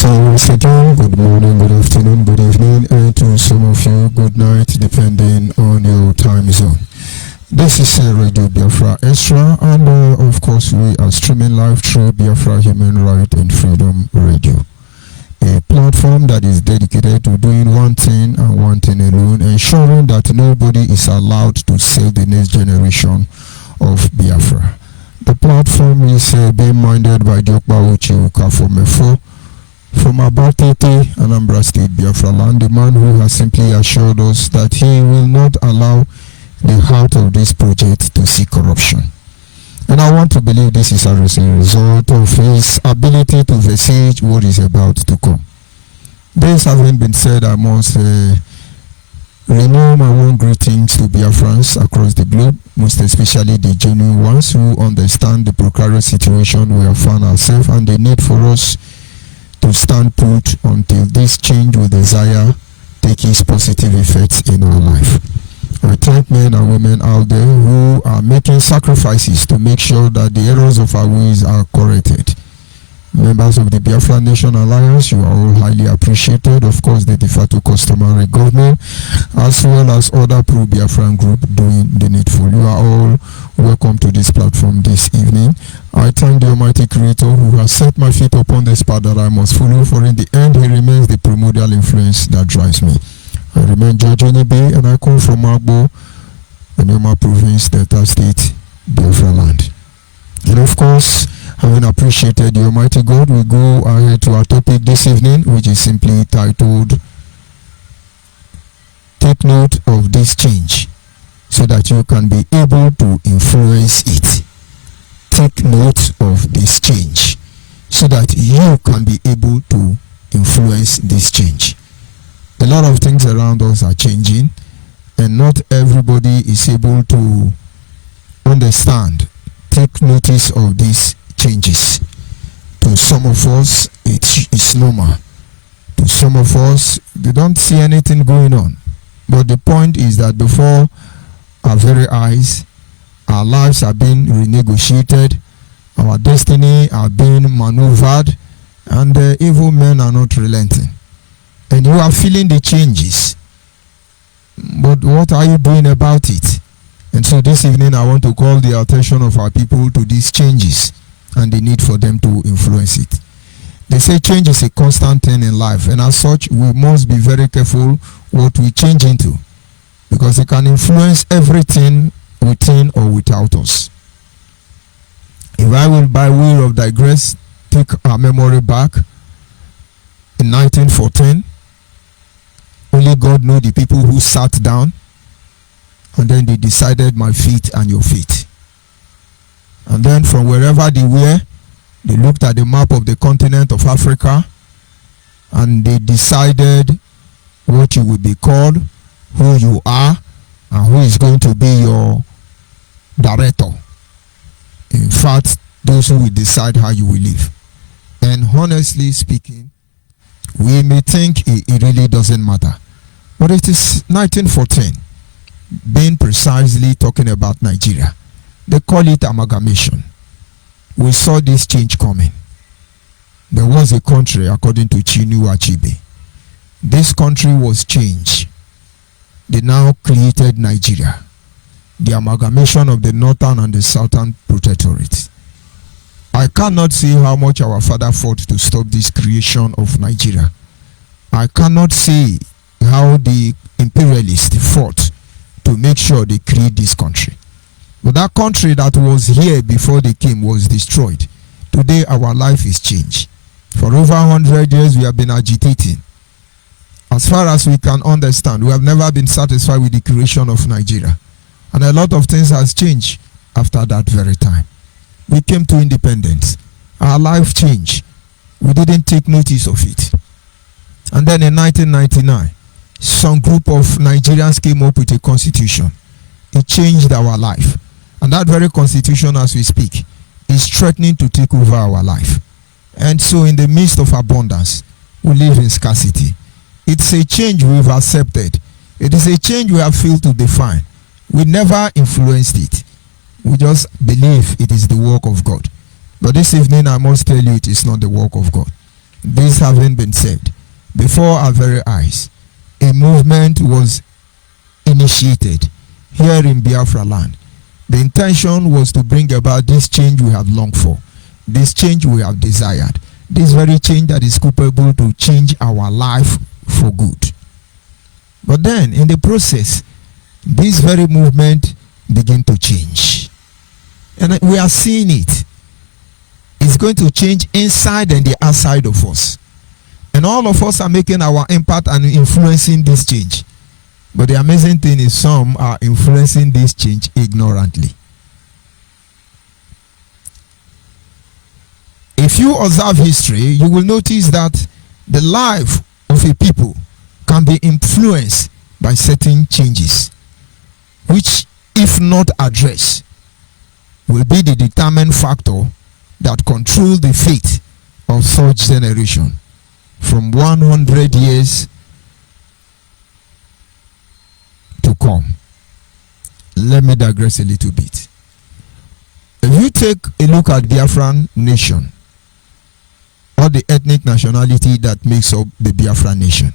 Once again, good morning, good afternoon, good evening, and to some of you, good night, depending on your time zone. This is Radio Biafra Extra, and of course, we are streaming live through Biafra Human Right and Freedom Radio, a platform that is dedicated to doing one thing and one thing alone, ensuring that nobody is allowed to save the next generation of Biafra. The platform is being minded by Jokba Uchi Ukafomefo from Abatete, Anambra State, Biafra land, the man who has simply assured us that he will not allow the heart of this project to see corruption. And I want to believe this is as a result of his ability to foresee what is about to come. This having been said, I must renew my warm greetings to Biafrans across the globe, most especially the genuine ones who understand the precarious situation we have found ourselves and the need for us to stand put until this change we desire takes its positive effects in our life. I thank men and women out there who are making sacrifices to make sure that the errors of our ways are corrected. Members of the Biafra Nation Alliance, you are all highly appreciated. Of course, the de facto customary government, as well as other pro-Biafran group doing the needful. You are all welcome to this platform this evening. I thank the Almighty Creator who has set my feet upon this path that I must follow, for in the end, He remains the primordial influence that drives me. I remain George ONYIBE, and I come from Agbo, Anyoma Province, Delta State, Biafra land. And of course, having appreciated the Almighty God, we go ahead to our topic this evening, which is simply titled, Take Note of This Change, so that you can be able to influence it. Take note of this change, so that you can be able to influence this change. A lot of things around us are changing, and not everybody is able to understand, take notice of these changes. To some of us, it's normal. To some of us, they don't see anything going on. But the point is that before our very eyes, our lives are being renegotiated, our destiny are being maneuvered, and the evil men are not relenting. And you are feeling the changes. But what are you doing about it? And so this evening I want to call the attention of our people to these changes and the need for them to influence it. They say change is a constant thing in life, and as such we must be very careful what we change into, because it can influence everything within or without us. If I will by way of digress take our memory back, in 1914, only God knows the people who sat down and then they decided my feet and your feet. And then from wherever they were, they looked at the map of the continent of Africa and they decided what you would be called, who you are, and who is going to be your director. In fact, those who will decide how you will live. And honestly speaking, we may think it really doesn't matter. But it is 1914, being precisely talking about Nigeria. They call it amalgamation. We saw this change coming. There was a country, according to ONYIBE. This country was changed. They now created Nigeria, the amalgamation of the northern and the southern protectorate. I cannot see how much our father fought to stop this creation of Nigeria. I cannot see how the imperialists fought to make sure they create this country. But that country that was here before they came was destroyed. Today our life is changed. For over 100 years we have been agitating. As far as we can understand, we have never been satisfied with the creation of Nigeria. And a lot of things has changed after that very time. We came to independence. Our life changed. We didn't take notice of it. And then in 1999, some group of Nigerians came up with a constitution. It changed our life. And that very constitution, as we speak, is threatening to take over our life. And so in the midst of abundance, we live in scarcity. It's a change we've accepted. It is a change we have failed to define. We never influenced it. We just believe it is the work of God. But this evening I must tell you it is not the work of God. This having been said, before our very eyes, a movement was initiated here in Biafra land. The intention was to bring about this change we have longed for, this change we have desired, this very change that is capable to change our life for good. But then in the process, this very movement began to change. And we are seeing it. It's going to change inside and the outside of us. And all of us are making our impact and influencing this change. But the amazing thing is some are influencing this change ignorantly. If you observe history, you will notice that the life of a people can be influenced by certain changes, which, if not addressed, will be the determinant factor that control the fate of such generation from 100 years to come. Let me digress a little bit. If you take a look at Biafran nation, or the ethnic nationality that makes up the Biafran nation,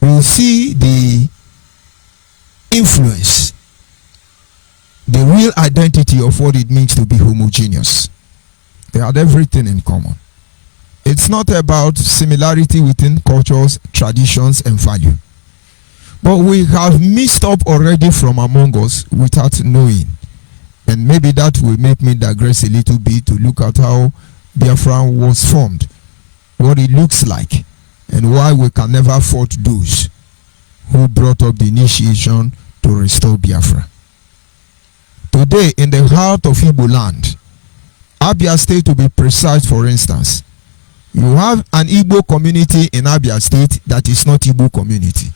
you will see the influence, the real identity of what it means to be homogeneous. They had everything in common. It's not about similarity within cultures, traditions, and value. But we have mixed up already from among us without knowing. And maybe that will make me digress a little bit to look at how Biafra was formed, what it looks like, and why we can never fault those who brought up the initiation to restore Biafra. Today, in the heart of Igbo land, Abia State to be precise, for instance, you have an Igbo community in Abia State that is not Igbo community.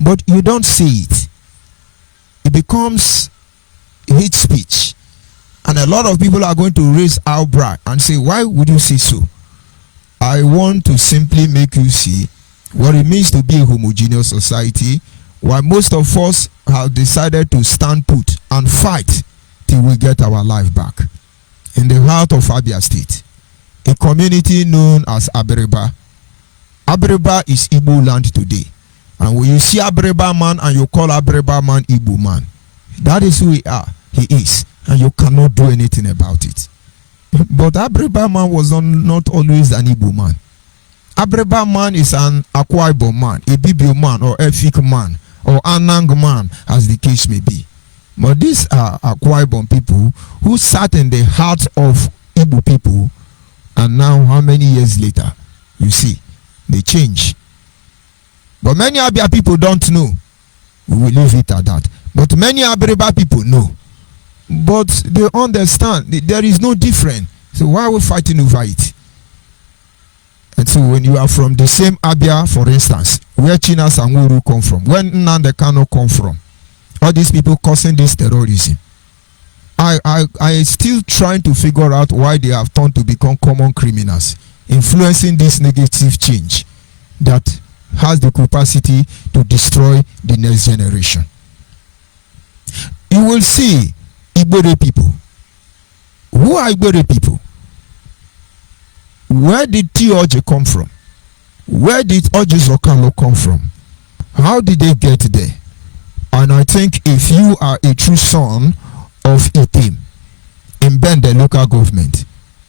But you don't see it. It becomes hate speech. And a lot of people are going to raise outcry and say, why would you say so? I want to simply make you see what it means to be a homogeneous society, why most of us have decided to stand put and fight till we get our life back. In the heart of Abia State, a community known as Abiriba. Abiriba is Igbo land today. And when you see Abiriba man and you call Abiriba man Igbo man, that is who he is. And you cannot do anything about it. But Abiriba man was not always an Igbo man. Abiriba man is an ONYIBE man, a Bibio man, or Efik man, or Anang man, as the case may be. But these are ONYIBE people who sat in the heart of Igbo people, and now how many years later, you see, they change. But many Abia people don't know. We will leave it at that. But many Abiriba people know. But they understand there is no difference. So why are we fighting over it? And so when you are from the same Abia, for instance, where Chinas and Wuru come from, where Nnamdi Kanu come from, all these people causing this terrorism. I still trying to figure out why they have turned to become common criminals, influencing this negative change that has the capacity to destroy the next generation. You will see Igbo people. Who are Igbo people? Where did T.O.J. come from? Where did Oji Zokalo come from? How did they get there? And I think if you are a true son of a team in Bende local government,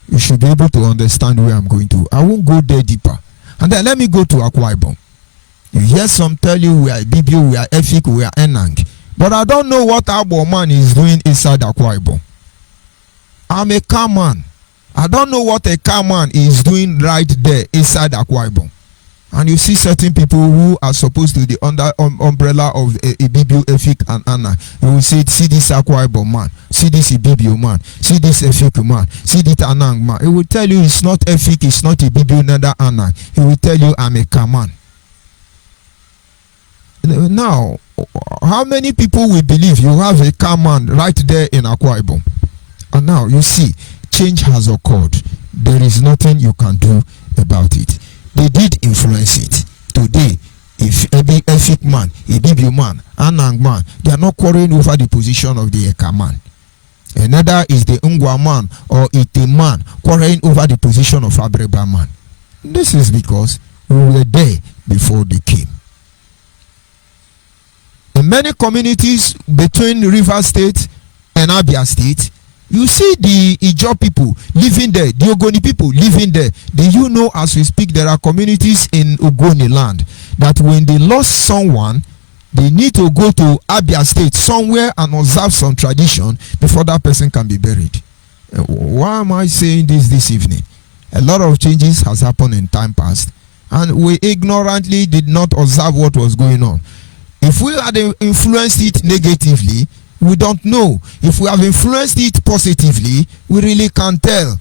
you should be able to understand where I'm going to. I won't go there deeper. And then let me go to ONYIBE. You hear some tell you we are BBO, we are Efik, we are Enang. But I don't know what Abo man is doing inside ONYIBE. I'm a car man. I don't know what a car man is doing right there inside ONYIBE. And you see certain people who are supposed to be under umbrella of a BBO, Efik, and Anna. You will see this ONYIBE man, see this BBO man, see this Efik man, see this Anang man. He will tell you it's not Efik, it's not a BBO, neither Anna. He will tell you I'm a car man. Now, how many people will believe you have a car man right there in ONYIBE? And now you see, change has occurred. There is nothing you can do about it. They did influence it. Today, if a Efik man, a BBO man, Anang man, they are not quarreling over the position of the Eka man. Another is the Ngwa man or Ite man quarreling over the position of Abreba man. This is because we were there before they came. In many communities between River State and Abia State, you see the Ijaw people living there, the Ogoni people living there. Do you know, as we speak, there are communities in Ogoni land that when they lost someone, they need to go to Abia State somewhere and observe some tradition before that person can be buried. Why am I saying this evening? A lot of changes has happened in time past, and we ignorantly did not observe what was going on. If we had influenced it negatively, we don't know. If we have influenced it positively, we really can't tell.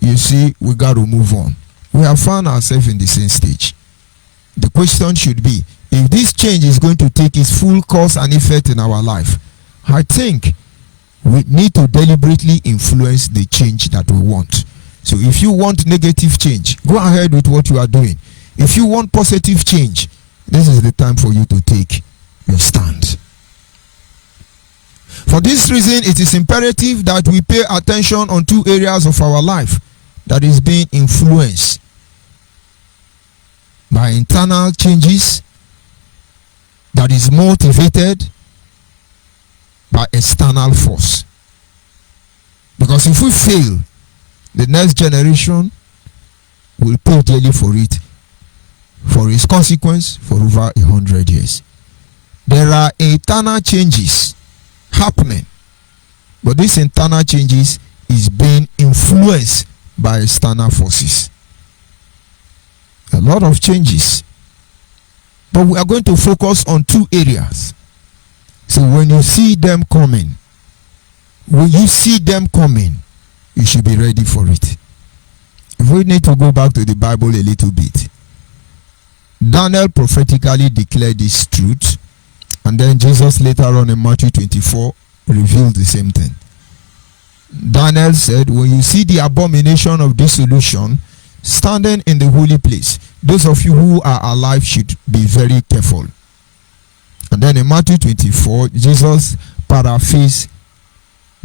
You see, we got to move on. We have found ourselves in the same stage. The question should be, if this change is going to take its full course and effect in our life, I think we need to deliberately influence the change that we want. So if you want negative change, go ahead with what you are doing. If you want positive change, this is the time for you to take your stand. For this reason, it is imperative that we pay attention on two areas of our life that is being influenced by internal changes, that is motivated by external force. Because if we fail, the next generation will pay dearly for it, for its consequence, for over 100 years. There are internal changes happening, but these internal changes is being influenced by external forces. A lot of changes, but we are going to focus on two areas. So when you see them coming, you should be ready for it. If we need to go back to the Bible a little bit, Daniel prophetically declared this truth, and then Jesus later on in Matthew 24 revealed the same thing. Daniel said, when you see the abomination of dissolution standing in the holy place, those of you who are alive should be very careful. And then in Matthew 24, Jesus paraphrased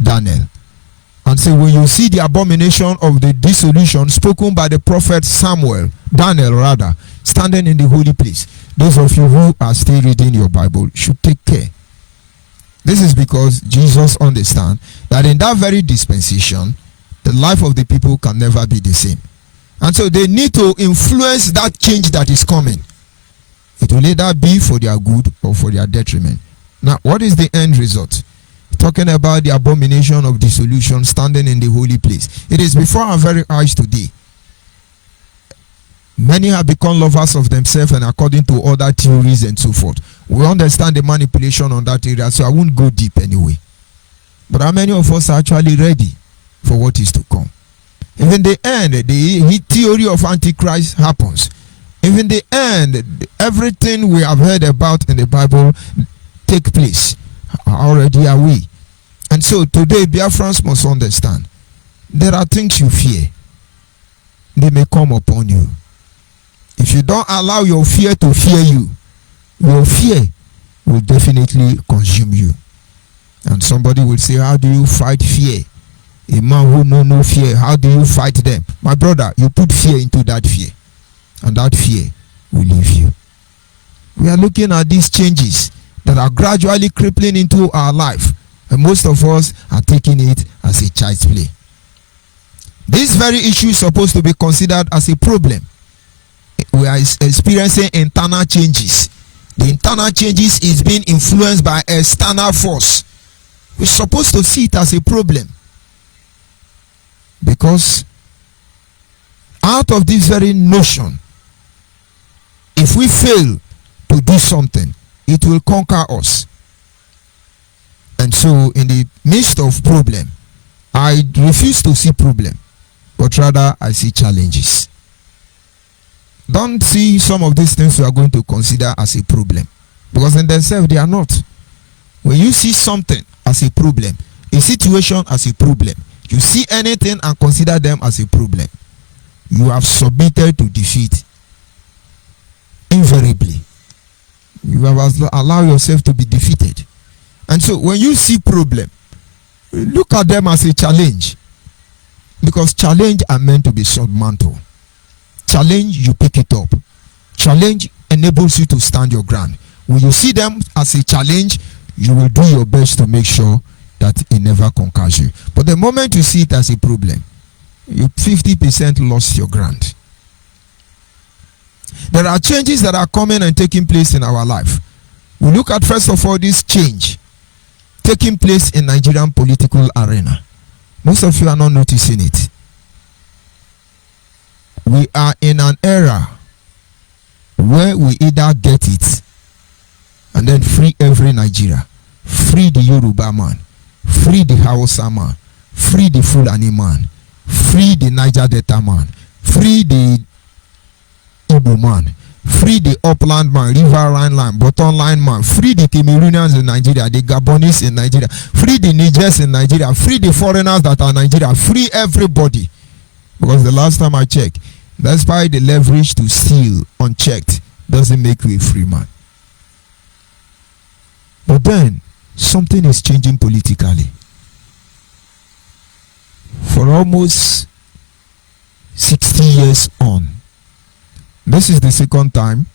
Daniel and said, when you see the abomination of the dissolution spoken by the prophet Daniel rather, standing in the holy place, those of you who are still reading your Bible should take care. This is because Jesus understands that in that very dispensation, the life of the people can never be the same. And so they need to influence that change that is coming. It will either be for their good or for their detriment. Now, what is the end result? Talking about the abomination of dissolution standing in the holy place. It is before our very eyes today. Many have become lovers of themselves, and according to other theories and so forth. We understand the manipulation on that area, so I won't go deep anyway. But how many of us are actually ready for what is to come? If in the end, the theory of Antichrist happens, if in the end, everything we have heard about in the Bible take place, how ready are we? And so today, Biafrans must understand there are things you fear. They may come upon you. If you don't allow your fear to fear you, your fear will definitely consume you. And somebody will say, how do you fight fear? A man who knows no fear, how do you fight them? My brother, you put fear into that fear, and that fear will leave you. We are looking at these changes that are gradually crippling into our life, and most of us are taking it as a child's play. This very issue is supposed to be considered as a problem. We are experiencing internal changes. The internal changes is being influenced by external force. We're supposed to see it as a problem, because out of this very notion, if we fail to do something, it will conquer us. And so in the midst of problem, I refuse to see problem, but rather I see challenges. Don't see some of these things we are going to consider as a problem, because in themselves they are not. When you see something as a problem, a situation as a problem, you see anything and consider them as a problem, you have submitted to defeat. Invariably, you have allowed yourself to be defeated. And so when you see problem, look at them as a challenge, because challenge are meant to be surmountable. Challenge, you pick it up. Challenge enables you to stand your ground. When you see them as a challenge, you will do your best to make sure that it never conquers you. But the moment you see it as a problem, you 50% lost your ground. There are changes that are coming and taking place in our life. We look at, first of all, this change taking place in Nigerian political arena. Most of you are not noticing it. We are in an era where we either get it and then free every Nigeria, free the Yoruba man, free the Hausa man, free the Fulani man, free the Niger Delta man, free the Igbo man, free the upland man, riverine line, bottom line man, free the Cameroonians in Nigeria, the Gabonese in Nigeria, free the Nigerians in Nigeria, free the foreigners that are in Nigeria, free everybody. Because the last time I checked, that's why the leverage to steal unchecked doesn't make you a free man. But then something is changing politically. For almost 60 years on, this is the second time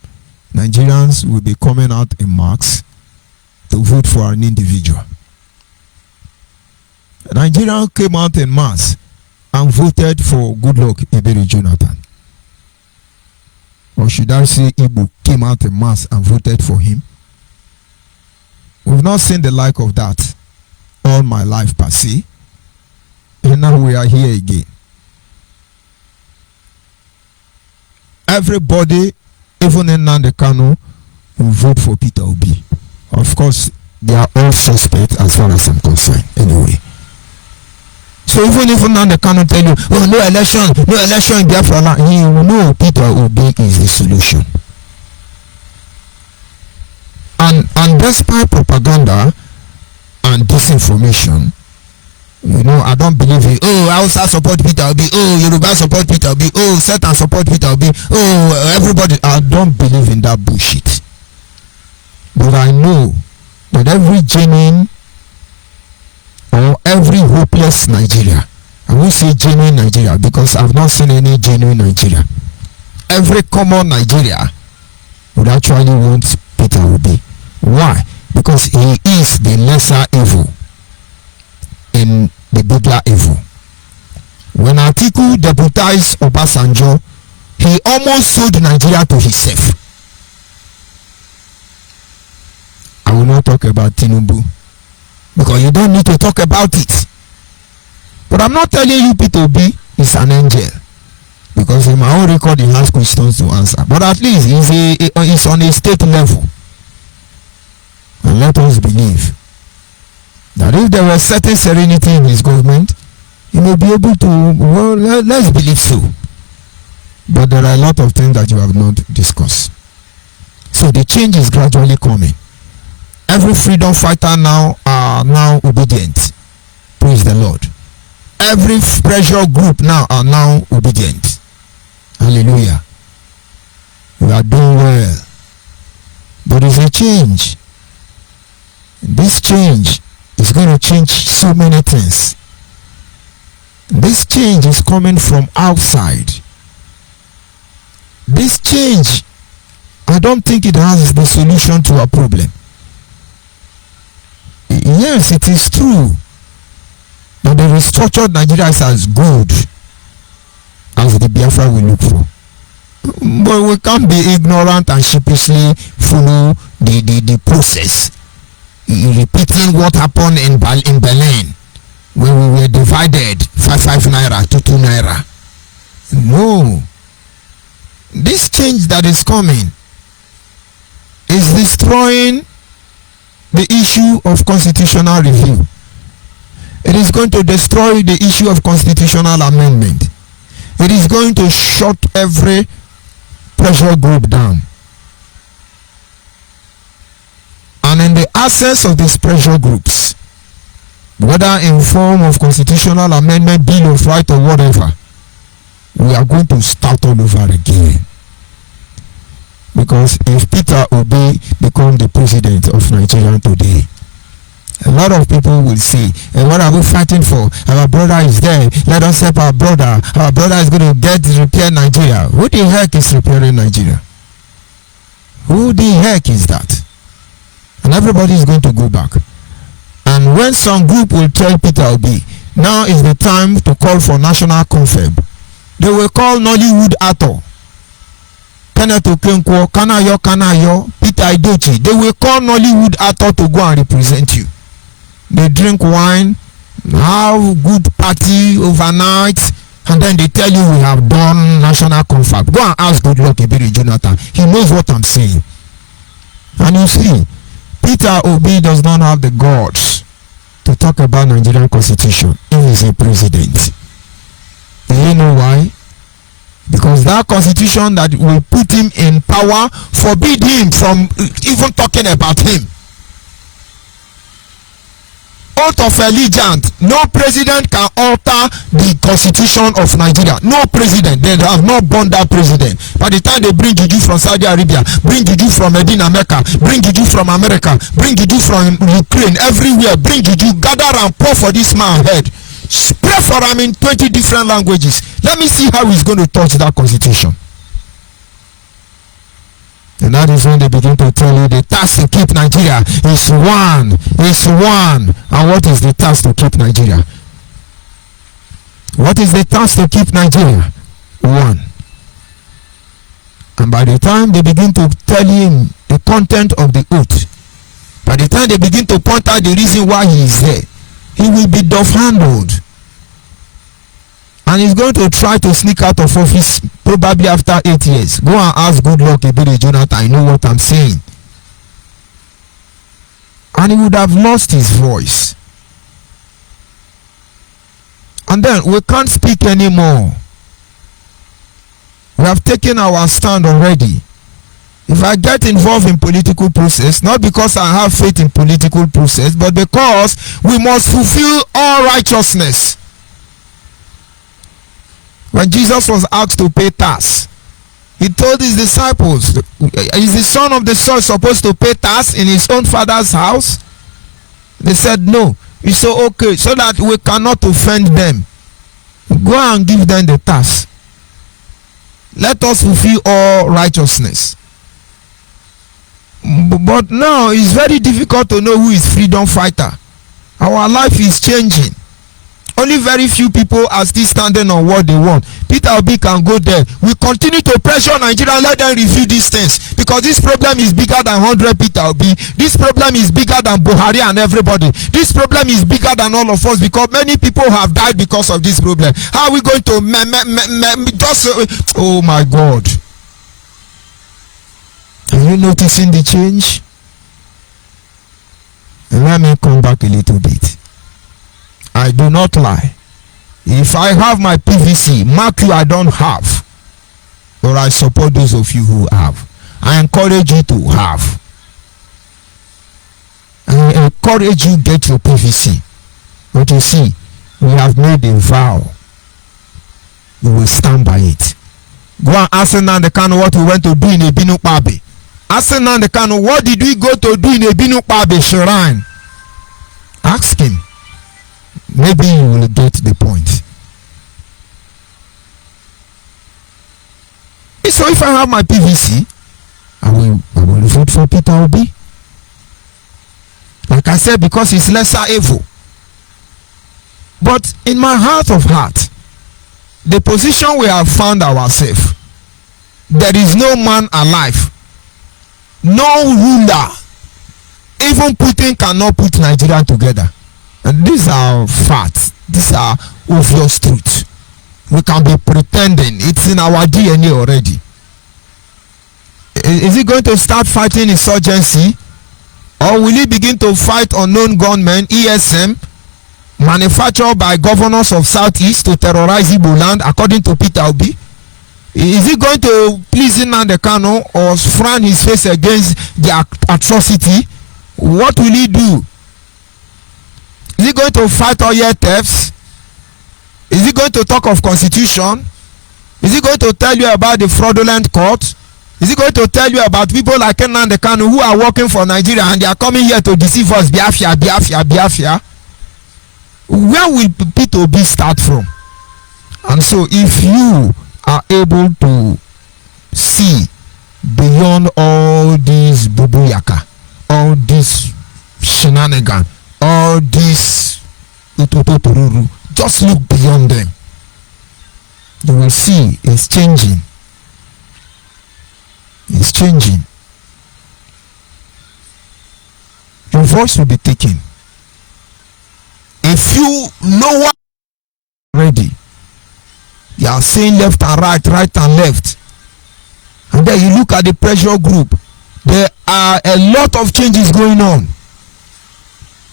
Nigerians will be coming out in mass to vote for an individual. Nigerians came out in mass and voted for Goodluck Ebele Jonathan. Or should I say Igbo came out in mass and voted for him? We've not seen the like of that all my life per se. And now we are here again. Everybody, even in Nnamdi Kanu, will vote for Peter Obi. Of course, they are all suspects as far as I'm concerned. Anyway. So even if Nnamdi Kanu tell you, oh, no election in Biafra land, you know Peter Obi is the solution. And despite propaganda and disinformation, you know, I don't believe in, oh, Hausa support Peter Obi, oh, Yoruba support Peter Obi, oh, Satan support Peter Obi, oh, everybody. I don't believe in that bullshit. But I know that every genuine or every hopeless Nigeria, I won't say genuine Nigeria because I've not seen any genuine Nigeria. Every common Nigeria would actually want Peter Obi. Why? Because he is the lesser evil in the bigger evil. When Atiku deputized Obasanjo, he almost sold Nigeria to himself. I will not talk about Tinubu because you don't need to talk about it. But I'm not telling you Peter Obi is an angel, because in my own record he has questions to answer. But at least he's on a state level. And let us believe that if there was certain serenity in his government, he may be able to, well, let's believe so. But there are a lot of things that you have not discussed. So the change is gradually coming. Every freedom fighter now are now obedient. Praise the Lord. Every pressure group now are now obedient. Hallelujah. We are doing well. There is a change. This change is going to change so many things. This change is coming from outside. This change, I don't think it has the solution to our problem. Yes, it is true that the restructured Nigeria is as good as the Biafra we look for. But we can't be ignorant and sheepishly follow the process. Repeating what happened in Berlin when we were divided 5 naira to 2 naira. No. This change that is coming is destroying the issue of constitutional review. It is going to destroy the issue of constitutional amendment. It is going to shut every pressure group down. And in the absence of these pressure groups, whether in form of constitutional amendment, bill of right or whatever, we are going to start all over again. Because if Peter Obi becomes the president of Nigeria today, a lot of people will say, what are we fighting for? Our brother is there. Let us help our brother. Our brother is going to repair Nigeria. Who the heck is repairing Nigeria? Who the heck is that? And everybody is going to go back. And when some group will tell Peter Obi, now is the time to call for national confab, they will call Nollywood actor Kenneth Okonkwo, Kanayo, Peter Idochi. They will call Nollywood actor to go and represent you. They drink wine, have good party overnight, and then they tell you we have done national confab. Go and ask Goodluck Ebere Jonathan. He knows what I'm saying. And you see, Peter Obi does not have the guts to talk about Nigerian constitution if he's a president. Do you know why? Because that constitution that will put him in power forbid him from even talking about him. Oath of allegiance. No president can alter the constitution of Nigeria. No president. They have not born that president. By the time they bring Juju from Saudi Arabia, bring Juju from Medina Mecca, bring Juju from America, bring Juju from Ukraine, everywhere, bring Juju, gather and pour for this man's head. Pray for him in 20 different languages. Let me see how he's going to touch that constitution. And that is when they begin to tell you the task to keep Nigeria is one. And what is the task to keep Nigeria? What is the task to keep Nigeria? One. And by the time they begin to tell him the content of the oath, by the time they begin to point out the reason why he is there, he will be duff-handled. And he's going to try to sneak out of office probably after 8 years. Go and ask Goodluck Ebere Jonathan. I know what I'm saying. And he would have lost his voice. And then we can't speak anymore. We have taken our stand already. If I get involved in political process, not because I have faith in political process, but because we must fulfill all righteousness. When Jesus was asked to pay tax, he told his disciples, is the son of the soil supposed to pay tax in his own father's house? They said no. He said okay, so that we cannot offend them, go and give them the tax. Let us fulfill all righteousness. But now it's very difficult to know who is freedom fighter. Our life is changing. Only very few people are still standing on what they want. Peter Obi can go there. We continue to pressure Nigeria and let them review these things, because this problem is bigger than 100 Peter Obi. This problem is bigger than Buhari and everybody. This problem is bigger than all of us, because many people have died because of this problem. How are we going to just oh my God. Are you noticing the change? And let me come back a little bit. I do not lie. If I have my PVC, mark you I don't have. Or I support those of you who have. I encourage you to have. I encourage you get your PVC. But you see, we have made a vow. We will stand by it. Go and ask Nnamdi Kanu what we went to do in Ebinukpabe. Ask Nnamdi Kanu, what did we go to do in Ebinukpabe shrine? Ask him. Maybe you will get the point. So if I have my PVC, I will vote for Peter Obi. Like I said, because it's lesser evil. But in my heart of heart, the position we have found ourselves, there is no man alive, no ruler, even Putin cannot put Nigeria together. And these are facts. These are obvious truths. We can be pretending. It's in our DNA already. Is he going to start fighting insurgency? Or will he begin to fight unknown gunmen, ESM, manufactured by governors of Southeast to terrorize Igbo land, according to Peter Obi? Is he going to please Nnamdi Kanu or frown his face against the atrocity? What will he do? Is he going to fight oil thefts? Is he going to talk of constitution? Is he going to tell you about the fraudulent court? Is he going to tell you about people like Nnamdi Kanu who are working for Nigeria and they are coming here to deceive us? Biafra, Biafra, Biafra. Where will Peter Obi start from? And so if you are able to see beyond all these bubuyaka, all this shenanigan, all this just look beyond them, you will see it's changing. It's changing. Your voice will be taken. If you know what already, you are saying left and right, right and left, and then you look at the pressure group, there are a lot of changes going on.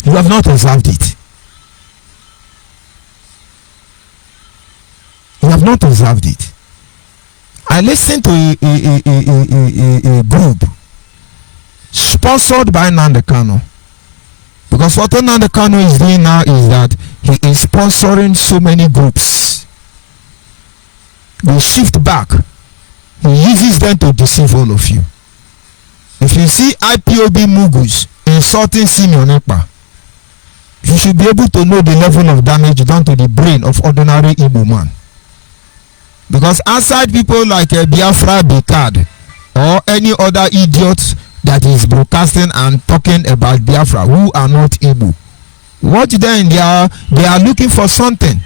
You have not observed it. You have not observed it. I listened to a group sponsored by Nnamdi Kanu, because what Nnamdi Kanu is doing now is that he is sponsoring so many groups. They shift back. He uses them to deceive all of you. If you see IPOB Mugus insulting Simeon Ekpa, you should be able to know the level of damage done to the brain of ordinary Igbo man. Because outside people like Biafra Bikad or any other idiot that is broadcasting and talking about Biafra who are not Igbo, what then they are looking for something.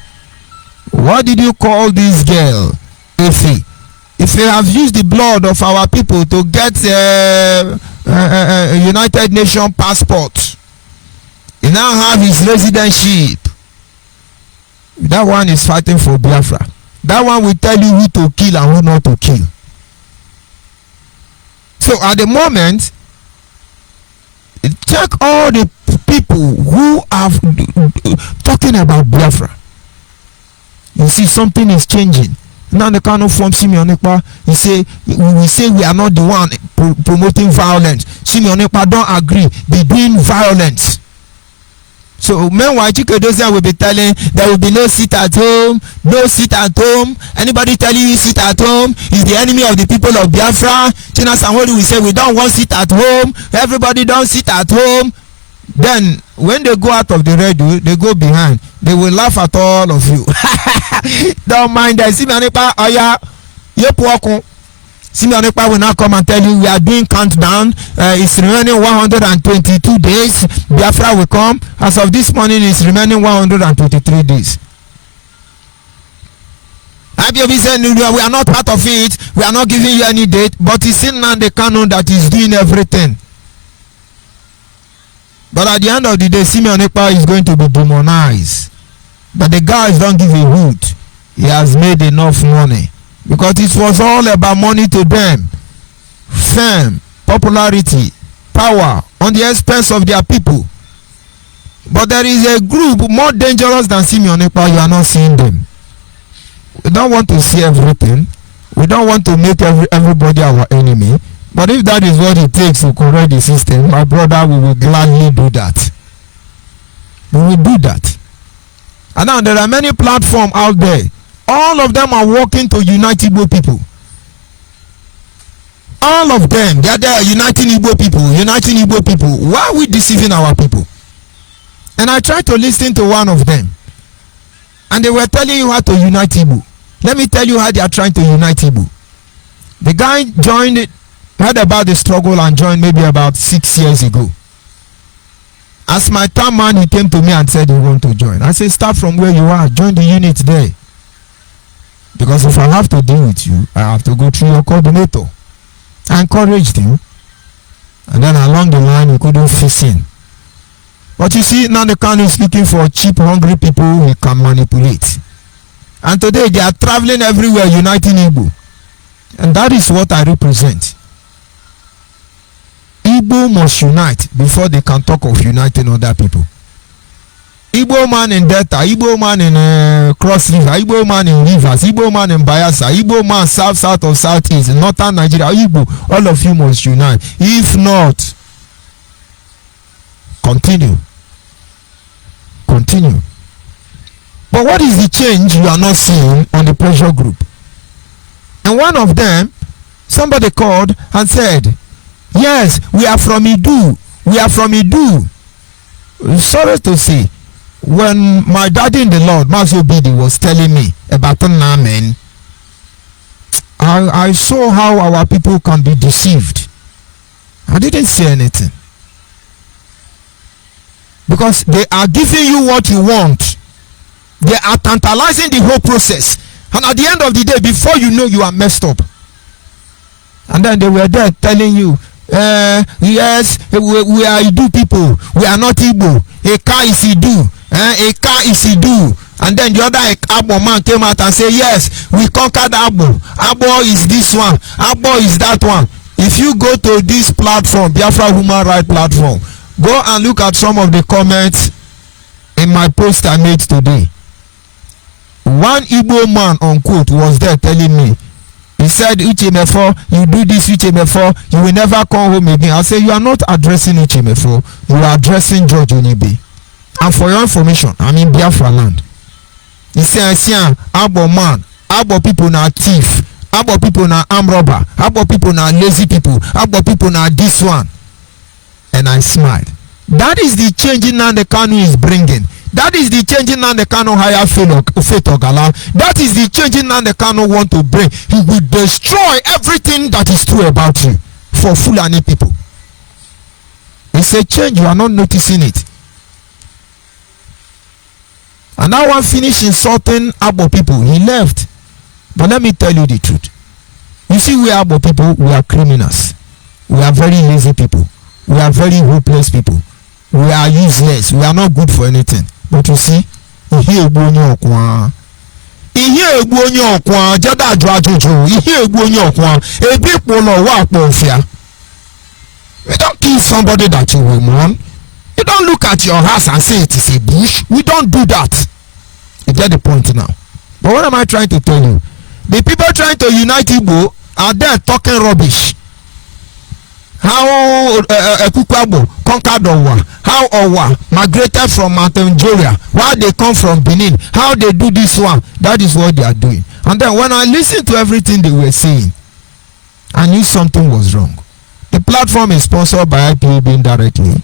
What did you call this girl? If they have used the blood of our people to get a United Nations passport, he now have his residentship. That one is fighting for Biafra. That one will tell you who to kill and who not to kill. So at the moment, check all the people who are talking about Biafra. You see, something is changing. Now the kind of from Simeon Ekpa, we say we are not the one promoting violence. Simeon Ekpa don't agree. Be doing violence. So meanwhile, Chikedosia will be telling there will be no sit at home, no sit at home. Anybody telling you sit at home is the enemy of the people of Biafra. China Sanwo-Olu will say we don't want sit at home. Everybody don't sit at home. Then when they go out of the radio, they go behind. They will laugh at all of you. Don't mind that. Simeon Ekpa, oya, yepuoko. Simeon Ekpa will now come and tell you we are doing countdown. It's remaining 122 days. Biafra will come. As of this morning, it's remaining 123 days. IPOB said we are not part of it. We are not giving you any date. But it's in Nnamdi Kanu that is doing everything. But at the end of the day, Simeon Ekpa is going to be demonized. But the guys don't give a hoot. He has made enough money. Because it was all about money to them. Fame, popularity, power, on the expense of their people. But there is a group more dangerous than Simeon Ekpa. You are not seeing them. We don't want to see everything. We don't want to make everybody our enemy. But if that is what it takes to correct the system, my brother, we will gladly do that. We will do that. And now there are many platforms out there. All of them are working to unite Igbo people. All of them, they are there uniting Igbo people, uniting Igbo people. Why are we deceiving our people? And I tried to listen to one of them. And they were telling you how to unite Igbo. Let me tell you how they are trying to unite Igbo. The guy joined, heard about the struggle and joined maybe about 6 years ago. As my third man, he came to me and said he want to join. I said, start from where you are, join the unit there. Because if I have to deal with you, I have to go through your coordinator. I encouraged him. And then along the line, he couldn't fit in. But you see, now the Kanu is speaking for cheap, hungry people he can manipulate. And today they are traveling everywhere, uniting Igbo. And that is what I represent. Igbo must unite before they can talk of uniting other people. Igbo man in Delta, Igbo man in Cross River, Igbo man in Rivers, Igbo man in Bayelsa, Igbo man south or southeast, northern Nigeria, Igbo, all of you must unite. If not, continue. But what is the change you are not seeing on the pressure group? And one of them, somebody called and said, yes, we are from Idu. Sorry to say, when my daddy in the Lord, Mazo Bidi, was telling me about Namen, I saw how our people can be deceived. I didn't say anything. Because they are giving you what you want. They are tantalizing the whole process. And at the end of the day, before you know, you are messed up. And then they were there telling you, yes, we are Idu people. We are not Igbo. Eka is Idu. Eka is Idu. And then the other Abo man came out and said, yes, we conquered Abo. Abo is this one. Abo is that one. If you go to this platform, Biafra Human Rights Platform, go and look at some of the comments in my post I made today. One Igbo man, unquote, was there telling me, he said, Uchemefo, you do this, Uchemefo, you will never come home again. I say, you are not addressing Uchemefo, you are addressing George ONYIBE. And for your information, I'm in Biafra land. He said, Abo man, Abo people na thief, Abo people na arm robber, Abo people na lazy people, Abo people na this one. And I smiled. That is the changing now the Kanu is bringing. That is the changing now the Kanu higher faith Ogala. That is the changing now the Kanu want to bring. He will destroy everything that is true about you for Fulani people. It's a change, you are not noticing it. And now one finished insulting Abo people. He left. But let me tell you the truth. You see, we Abo people, we are criminals. We are very lazy people. We are very hopeless people. We are useless. We are not good for anything. But you see, we don't kill somebody that you will mourn. You don't look at your house and say it is a bush. We don't do that. You get the point now. But what am I trying to tell you? The people trying to unite Igbo are there talking rubbish. How Ekukwabo conquered Owa, how Owa migrated from Mountain Joria, why they come from Benin, how they do this one. That is what they are doing. And then when I listened to everything they were saying, I knew something was wrong. The platform is sponsored by IPOB indirectly.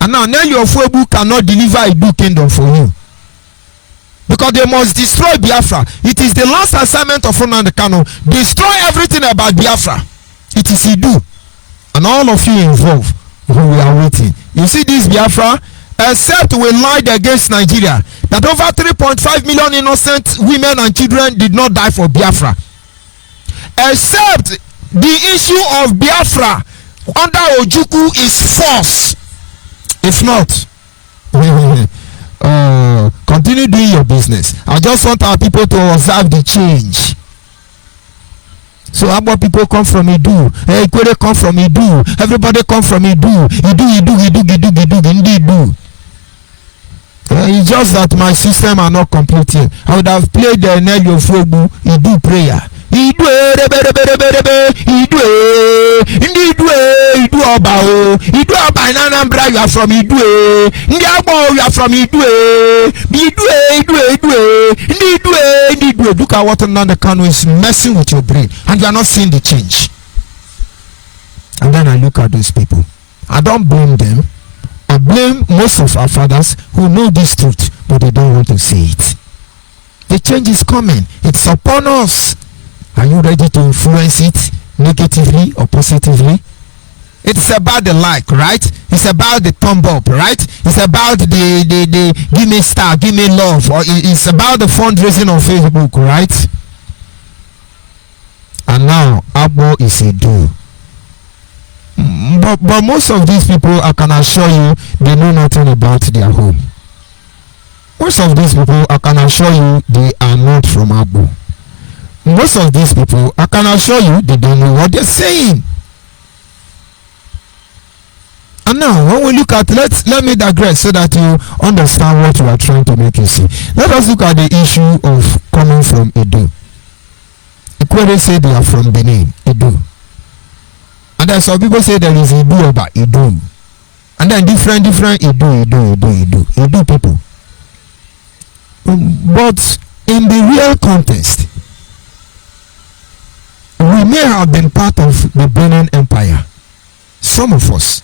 And now Nelly Ofuebu cannot deliver a Idu kingdom for you. Because they must destroy Biafra. It is the last assignment of Nnamdi Kanu. Destroy everything about Biafra. It is Idu. And all of you involved who we are waiting. You see this Biafra, except we lied against Nigeria, that over 3.5 million innocent women and children did not die for Biafra. Except the issue of Biafra under Ojukwu is false. If not, continue doing your business. I just want our people to observe the change. So Abo people come from Idu, Ikwere come from Idu, everybody come from Idu. Idu. It's just that my system are not complete here. I would have played the Nelly Ofuebu Idu prayer. idwe rebe idwe oba in Anambra, you are from idwe ndiabo, you are from idwe look at what Nnamdi Kanu is messing with your brain, and you are not seeing the change. And then I look at those people. I don't blame them. I blame most of our fathers who know this truth, but they don't want to see it. The change is coming. It's upon us. Are you ready to influence it negatively or positively? It's about the like, right? It's about the thumb up, right? It's about the give me star, give me love, or it's about the fundraising on Facebook, right? And now Agbo is a do. But most of these people, I can assure you, they know nothing about their home. Most of these people, I can assure you, they are not from Agbo. Most of these people, I can assure you, they don't know what they're saying. And now, when we look at, let me digress so that you understand what we are trying to make you see. Let us look at the issue of coming from Edo. Ikwere say they are from Benin, Edo. And then some people say there is Edo about Edo. And then different Edo people. But in the real context, we may have been part of the Benin Empire. Some of us.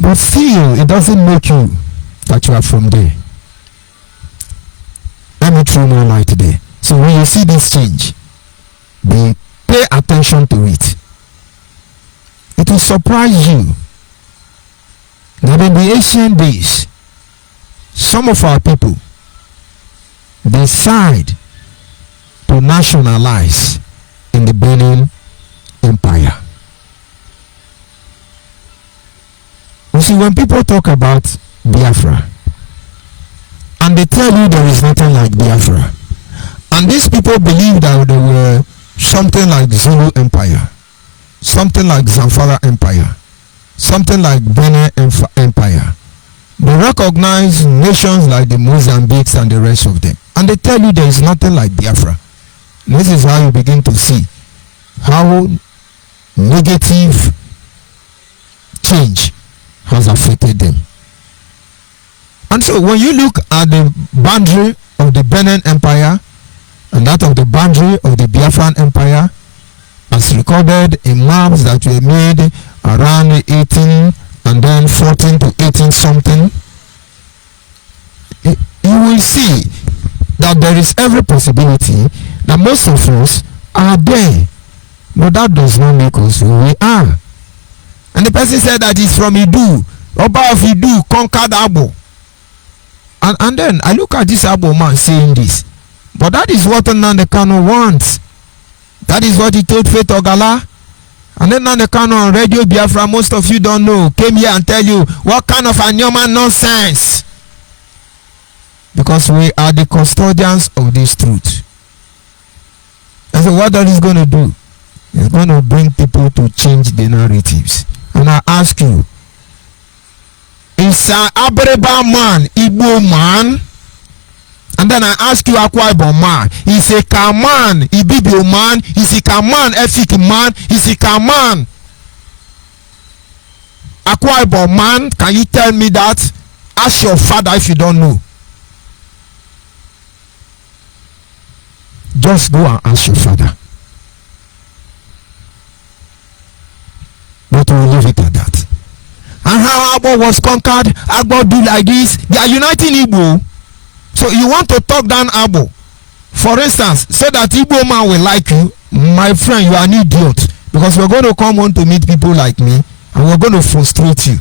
But still, it doesn't make you that you are from there. Let me throw more light there. So when you see this change, pay attention to it. It will surprise you that in the ancient days, some of our people decide to nationalize in the Benin Empire. You see, when people talk about Biafra, and they tell you there is nothing like Biafra, and these people believe that there were something like Zulu Empire, something like Zamfara Empire, something like Benin Empire. They recognize nations like the Mozambiques and the rest of them, and they tell you there is nothing like Biafra. And this is how you begin to see how negative change has affected them. And so when you look at the boundary of the Benin Empire and that of the boundary of the Biafran Empire, as recorded in maps that were made around 18 and then 14 to 18 something, you will see that there is every possibility that most of us are there, but that does not make us who we are. And the person said that he's from Idu. Oba of Idu conquered Agbo. And then I look at this Agbo man saying this. But that is what Nnamdi Kanu wants. That is what he told Faith Ogala. And then Nnamdi Kanu on Radio Biafra, most of you don't know, came here and tell you what kind of Anyoma nonsense. Because we are the custodians of this truth. And so what that is going to do? It's going to bring people to change the narratives. And I ask you, is an Abreba man Igbo man? And then I ask you, Akwa Ibom man, is a Kaman Ibibio man? Is a Kaman Efik man? Is a Kaman Akwa Ibom man? Can you tell me that? Ask your father if you don't know. Just go and ask your father. But we'll leave it at that. And how Agbo was conquered, Agbo do like this. They are uniting Igbo. So you want to talk down Agbo, for instance, so that Igbo man will like you. My friend, you are an idiot. Because we're going to come on to meet people like me, and we're going to frustrate you.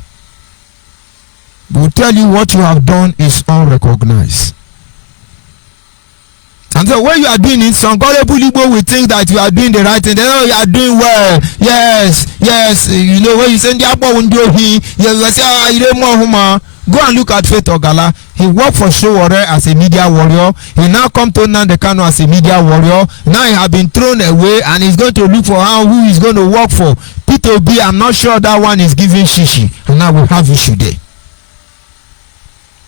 We'll tell you what you have done is unrecognized. And so when you are doing it, some gullible Igbo will think that you are doing the right thing. They know you are doing well. Yes. You know, when you say Agbo won't do he, you say, you don't know. Go and look at Faith Ogala. He worked for Showore as a media warrior. He now come to Nnamdi Kanu as a media warrior. Now he has been thrown away and he's going to look for who he's going to work for. P2B, I'm not sure that one is giving shishi. And now we have issue there.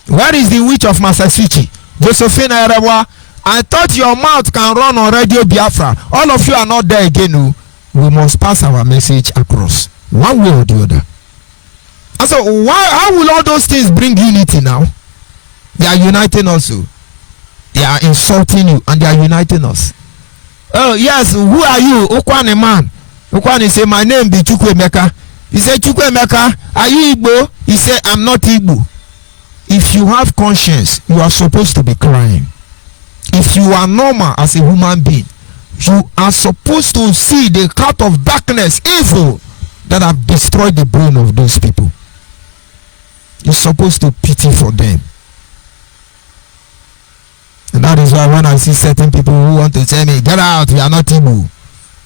Where is the witch of Massachusetts? Josephine Erewa. I thought your mouth can run on Radio Biafra. All of you are not there again. No. We must pass our message across, one way or the other. And so how will all those things bring unity now? They are uniting us. They are insulting you and they are uniting us. Oh yes, who are you? Ukwane man. Ukwane say, my name be Chukwemeka. He said, Chukwemeka, are you Igbo? He said, I'm not Igbo. If you have conscience, you are supposed to be crying. If you are normal as a human being, you are supposed to see the cloud of darkness, evil, that have destroyed the brain of those people. You're supposed to pity for them. And that is why when I see certain people who want to tell me, get out, we are not Igbo,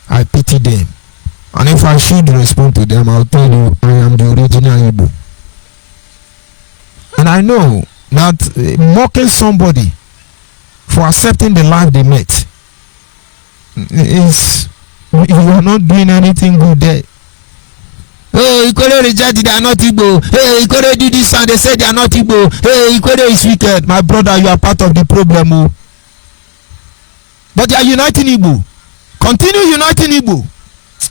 I pity them. And if I should respond to them, I'll tell you, I am the original Igbo. And I know that mocking somebody for accepting the life they met is, you are not doing anything good there. Oh, Ikore rejected, they are not Igbo. Hey, Ikore did this and they said they are not Igbo. Hey, Ikore is wicked. My brother, you are part of the problem. Oh. But they are uniting Igbo. Continue uniting Igbo.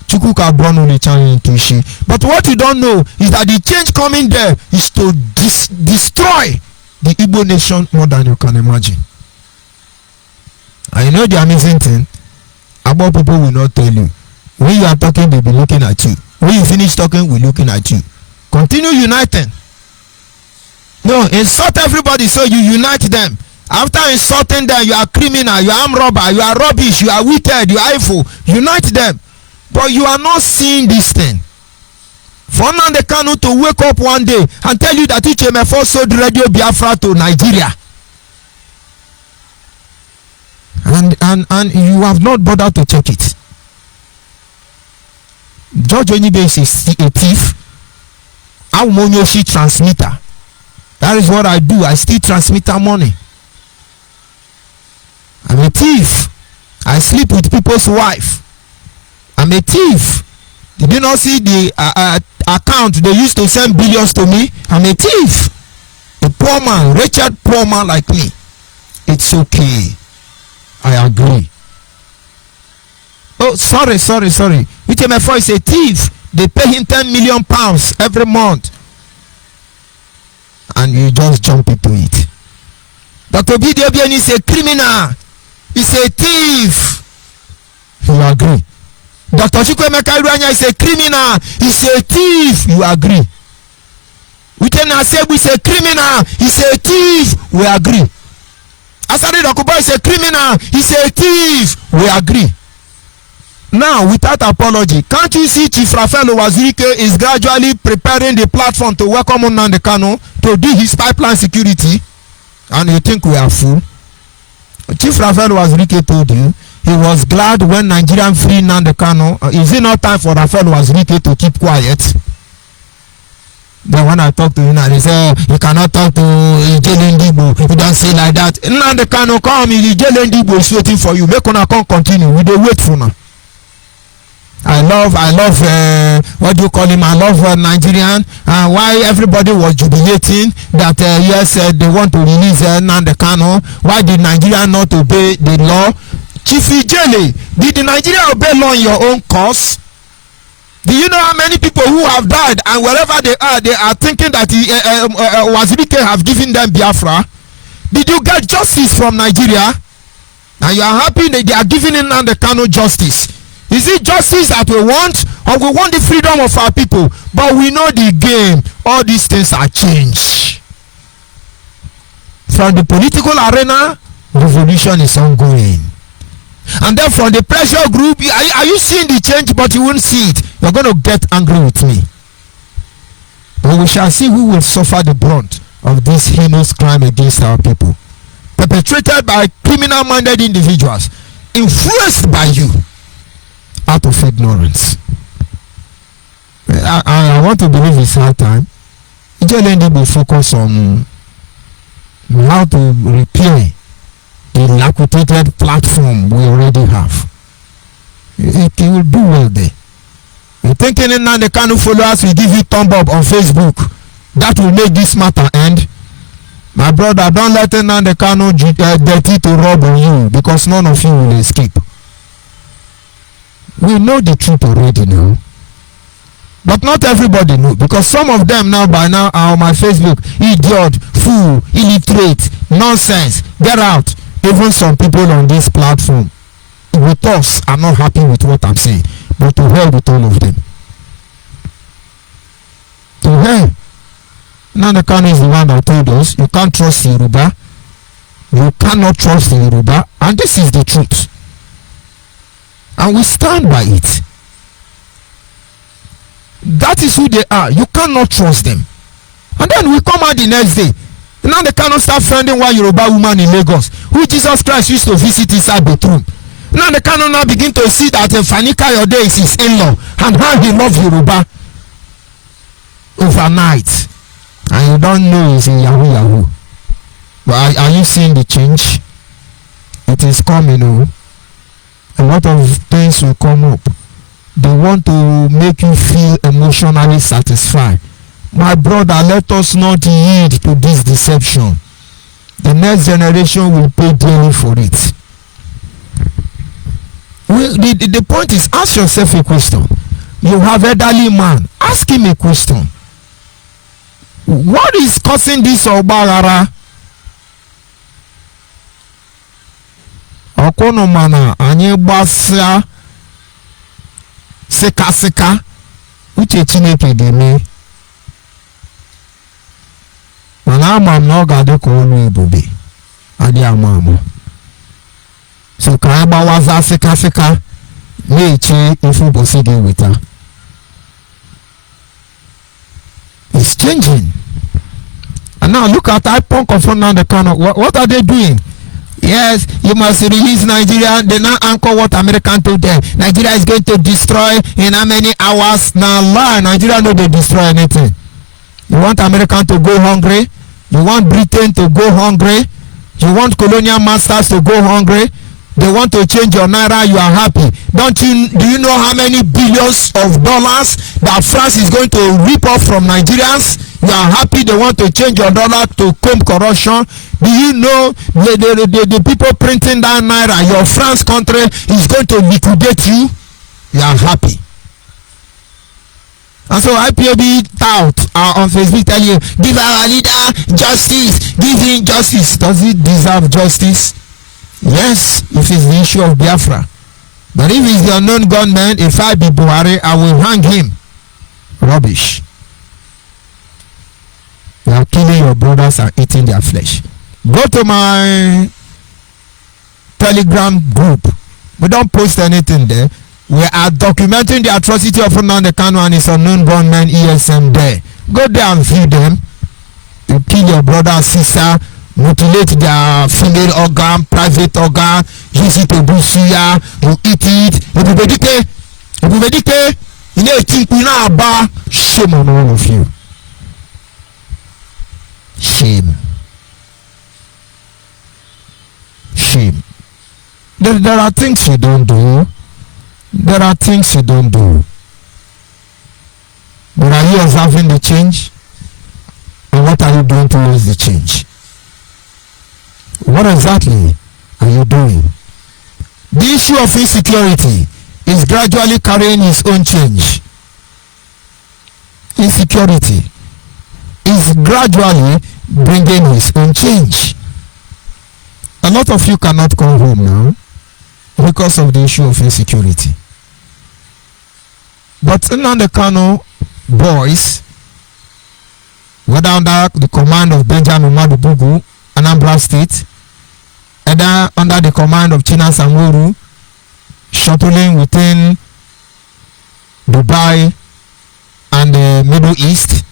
Chukwuka born on a channel into she. But what you don't know is that the change coming there is to destroy the Igbo nation more than you can imagine. And you know the amazing thing? About people will not tell you. When you are talking, they'll be looking at you. When you finish talking, we're looking at you. Continue uniting. No, insult everybody so you unite them. After insulting them, you are criminal, you are armed robber, you are rubbish, you are wicked, you are evil. Unite them. But you are not seeing this thing. For Nnamdi Kanu to wake up one day and tell you that HMF sold Radio Biafra to Nigeria. And you have not bothered to check it. George ONYIBE is a thief. I'm Monyoshi transmitter. That is what I do. I steal transmitter money. I'm a thief. I sleep with people's wife. I'm a thief. Did you not see the account they used to send billions to me? I'm a thief. A poor man, wretched poor man like me. It's okay. I agree. Oh, sorry. HMF is a thief. They pay him £10 million every month. And you just jump into it. Dr. Bidiabian is a criminal. He's a thief. You agree? Dr. Chukwemeka Iranya is a criminal. He's a thief. You agree? Uchenna Asebu is a criminal. He's a thief. We agree. Asari Dokubo is a criminal. He's a thief. We agree. Now, without apology, can't you see Chief Raphael Owazirike is gradually preparing the platform to welcome Nnamdi Kanu to do his pipeline security? And you think we are fool? Chief Raphael Owazirike told you he was glad when Nigerian free Nnamdi Kanu. Is it not time for Raphael Owazirike to keep quiet? Then when I talk to him, they say, you cannot talk to Ijele Ndigbo. You don't say like that. Nnamdi Kanu, come, Ijele Ndigbo is waiting for you. Make una come continue. We dey wait for now. I love what do you call him? I love Nigerian. Why everybody was jubilating that yes, they want to release Nnamdi Kanu. Why did Nigeria not obey the law? Chief Ijele, did the Nigeria obey law in your own cause? Do you know how many people who have died and wherever they are thinking that Wazirike have given them Biafra? Did you get justice from Nigeria? And you are happy that they are giving Nnamdi Kanu justice? Is it justice that we want, or we want the freedom of our people? But we know the game. All these things are changed. From the political arena, revolution is ongoing. And then from the pressure group, are you seeing the change? But you won't see it. You're going to get angry with me. But we shall see who will suffer the brunt of this heinous crime against our people, perpetrated by criminal-minded individuals, influenced by you, out of ignorance. I want to believe it's high time Ijele Ndigbo will focus on how to repair the dilapidated platform we already have. He will do well there. You thinking Nnamdi Kanu followers will give you thumb up on Facebook? That will make this matter end. My brother, don't let the Kano dirty to rob on you, because none of you will escape. We know the truth already now. But not everybody know, because some of them now by now are on my Facebook. Idiot, fool, illiterate, nonsense, get out. Even some people on this platform with us are not happy with what I'm saying. But to hell with all of them. To hell. Nana Kano is the one that told us you can't trust Yoruba. You cannot trust the Yoruba. And this is the truth. And we stand by it. That is who they are. You cannot trust them. And then we come out the next day. Now they cannot start finding one Yoruba woman in Lagos who Jesus Christ used to visit inside the tomb. Now they cannot now begin to see that Fani Kayode is his in-law and how he loves Yoruba overnight. And you don't know it's in Yahoo Yahoo. But are you seeing the change? It is coming. A lot of things will come up. They want to make you feel emotionally satisfied. My brother, let us not yield to this deception. The next generation will pay dearly for it. The point is, ask yourself a question. You have elderly man, ask him a question. What is causing this Obarara? Okono mana anye gbasa seka uche Chineke ga-eme. Mana ama m na ọ ga-adị ka ọnụ ebube adị ama ama. So ka anyị gbawaza seka na-eche ife ụbọchị ga-eweta. It's changing. And now look at IPON confront the Kano. What are they doing? Yes, you must release Nigeria. They now anchor what American told them. Nigeria is going to destroy in how many hours? Now lie. Nigeria no they destroy anything. You want American to go hungry? You want Britain to go hungry? You want colonial masters to go hungry? They want to change your naira, you are happy. Do you know how many billions of dollars that France is going to rip off from Nigerians? You are happy they want to change your dollar to comb corruption. Do you know the people printing that naira, your France country is going to liquidate you? You are happy. And so IPOB tout on Facebook tell you, give our leader justice, give him justice. Does he deserve justice? Yes, if it's the issue of Biafra. But if it's the unknown gunman, if I be Buhari, I will hang him. Rubbish. They are killing your brothers and eating their flesh. Go to my Telegram group. We don't post anything there. We are documenting the atrocity of Nnamdi Kanu and his unknown gunman ESM there. Go there and view them. You kill your brother and sister, mutilate their female organ, private organ, use it to do suya, you eat it. Shame on all of you. Shame. Shame. There are things you don't do. There are things you don't do. But are you observing the change? And what are you doing towards the change? What exactly are you doing? The issue of insecurity is gradually carrying its own change. Insecurity is gradually bringing its own change. A lot of you cannot come home now because of the issue of insecurity. But Nnamdi Kanu boys, whether under the command of Benjamin Madubugu, Anambra State, either under the command of China Samoru, shuttling within Dubai and the Middle East,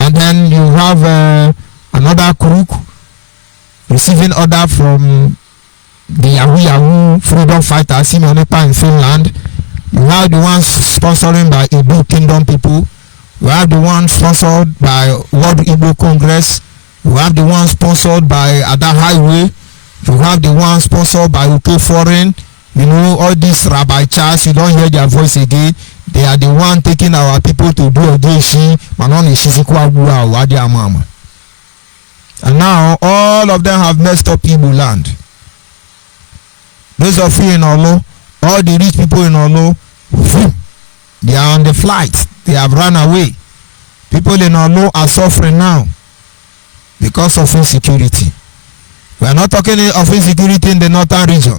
and then you have another crook receiving order from the Yahoo freedom fighter Simeonepa in Finland. You have the ones sponsoring by Igbo Kingdom people. You have the ones sponsored by World Igbo Congress. You have the ones sponsored by Ada Highway. You have the ones sponsored by UK Foreign. You know, all these Rabbi Charles, you don't hear their voice again. They are the one taking our people to do a Deshi, Manoni Shizikwa Wadi Amama. And now all of them have messed up Igbo land. Those of you in Olo, all the rich people in Olo, they are on the flight. They have run away. People in Olo are suffering now because of insecurity. We are not talking of insecurity in the northern region.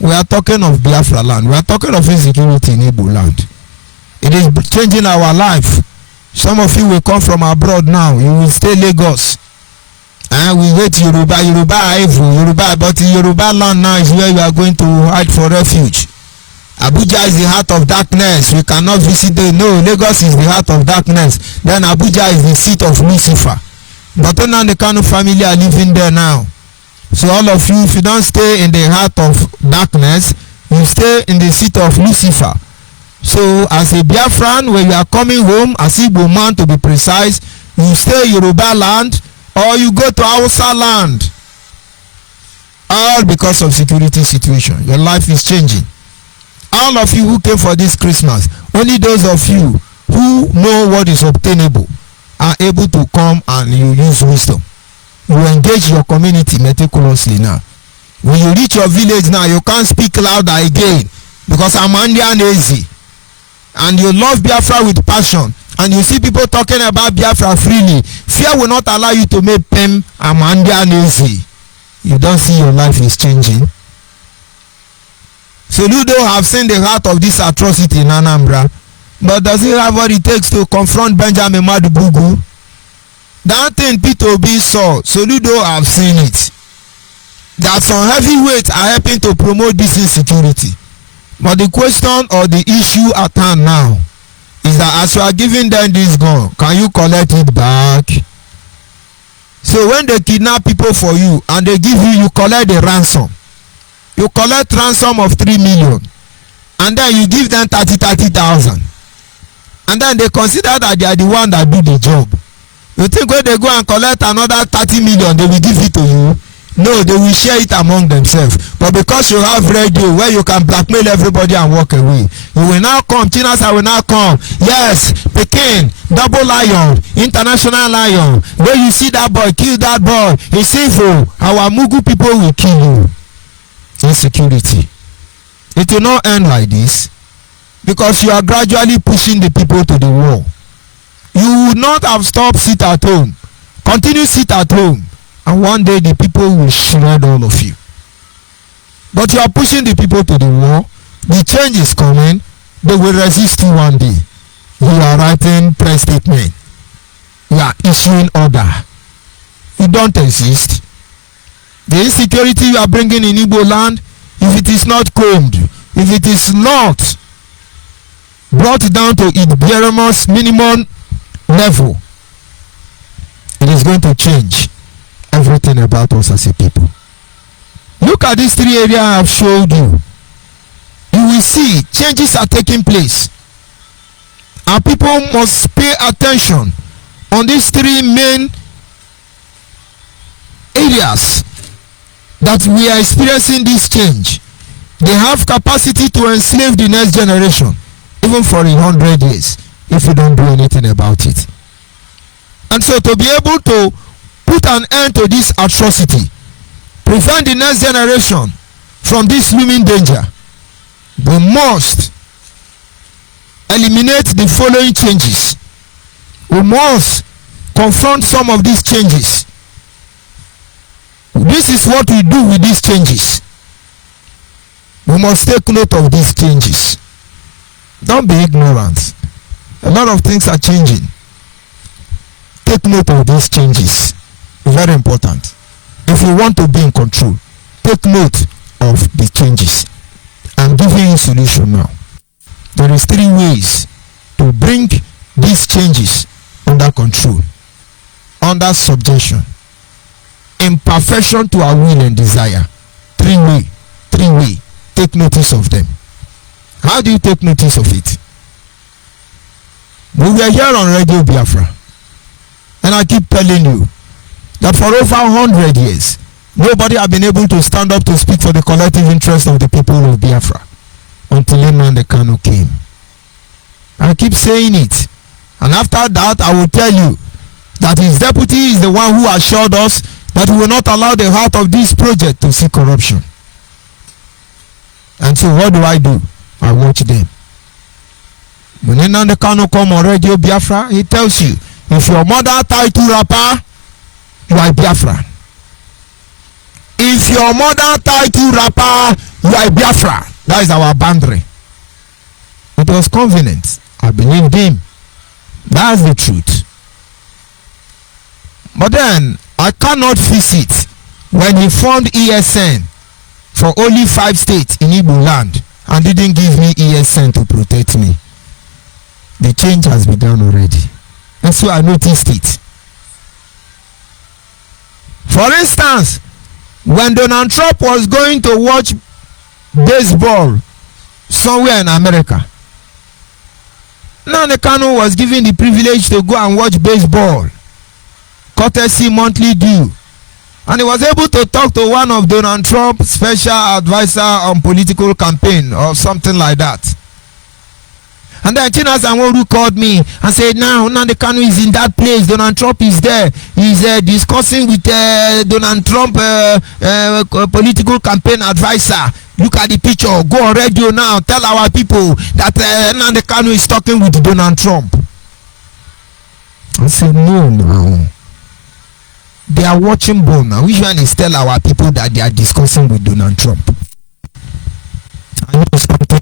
We are talking of Biafra land. We are talking of insecurity in Igbo land. It is changing our life. Some of you will come from abroad now. You will stay Lagos. And we wait Yoruba are evil, Yoruba, but in Yoruba land now is where you are going to hide for refuge. Abuja is the heart of darkness. We cannot visit there. No, Lagos is the heart of darkness. Then Abuja is the seat of Lucifer. But now the Kanu family are living there now. So all of you, if you don't stay in the heart of darkness, you stay in the seat of Lucifer. So as a Biafran, when you are coming home, as Igbo man to be precise, you stay Yoruba land or you go to Hausa land. All because of security situation. Your life is changing. All of you who came for this Christmas, only those of you who know what is obtainable are able to come and you use wisdom. You engage your community meticulously now. When you reach your village now, you can't speak louder again because I'm Andian easy. And you love Biafra with passion. And you see people talking about Biafra freely. Fear will not allow you to make them Andian easy. You don't see your life is changing. Soludo have seen the heart of this atrocity in Anambra. But does he have what it takes to confront Benjamin Madubugu? That thing Peter Obi saw, Soludo have seen it. That some heavyweights are helping to promote this insecurity. But the question or the issue at hand now is that as you are giving them this gun, can you collect it back? So when they kidnap people for you and they give you, you collect the ransom. You collect ransom of 3 million. And then you give them 30,000. And then they consider that they are the one that do the job. You think when they go and collect another 30 million, they will give it to you? No, they will share it among themselves. But because you have radio where you can blackmail everybody and walk away, you will now come. Chinasa will now come. Yes, Pekin, double lion, international lion. When you see that boy, kill that boy. It's evil. Our Mugu people will kill you. Insecurity. It will not end like this because you are gradually pushing the people to the wall. You would not have stopped sit at home. Continue sit at home. And one day the people will shred all of you. But you are pushing the people to the wall. The change is coming. They will resist you one day. You are writing press statement. You are issuing order. You don't exist. The insecurity you are bringing in Igbo land, if it is not combed, if it is not brought down to its minimum level, it is going to change everything about us as a people. Look at these 3 areas I have showed you. You will see changes are taking place. And people must pay attention on these 3 main areas that we are experiencing this change. They have capacity to enslave the next generation, even for 100 years, if you don't do anything about it. And so to be able to put an end to this atrocity, prevent the next generation from this looming danger, we must eliminate the following changes. We must confront some of these changes. This is what we do with these changes. We must take note of these changes. Don't be ignorant. A lot of things are changing. Take note of these changes. Very important. If you want to be in control, take note of the changes. I'm giving you a solution now. There is 3 ways to bring these changes under control, under subjection, imperfection to our will and desire. 3 way. Take notice of them. How do you take notice of it? We were here on Radio Biafra, and I keep telling you that for over 100 years, nobody has been able to stand up to speak for the collective interest of the people of Biafra until Nnamdi Kanu came. I keep saying it, and after that I will tell you that his deputy is the one who assured us that we will not allow the heart of this project to see corruption. And so what do? I watch them. When Nnamdi Kanu come on Radio Biafra, he tells you, if your mother tied to wrapper, you are Biafra. If your mother tied to wrapper, you are Biafra. That is our boundary. It was convenient. I believed him. That's the truth. But then I cannot fix it when he formed ESN for only 5 states in Igbo land and didn't give me ESN to protect me. The change has been done already. And so I noticed it. For instance, when Donald Trump was going to watch baseball somewhere in America, Nnamdi Kanu was given the privilege to go and watch baseball, courtesy monthly due. And he was able to talk to one of Donald Trump's special advisor on political campaign or something like that. And then Chinas Anworu called me and said, now Nnamdi Kanu is in that place. Donald Trump is there. He's discussing with Donald Trump political campaign advisor. Look at the picture. Go on radio now. Tell our people that Nnamdi Kanu is talking with Donald Trump. I said, no. They are watching ball now. Which one is tell our people that they are discussing with Donald Trump? I know something.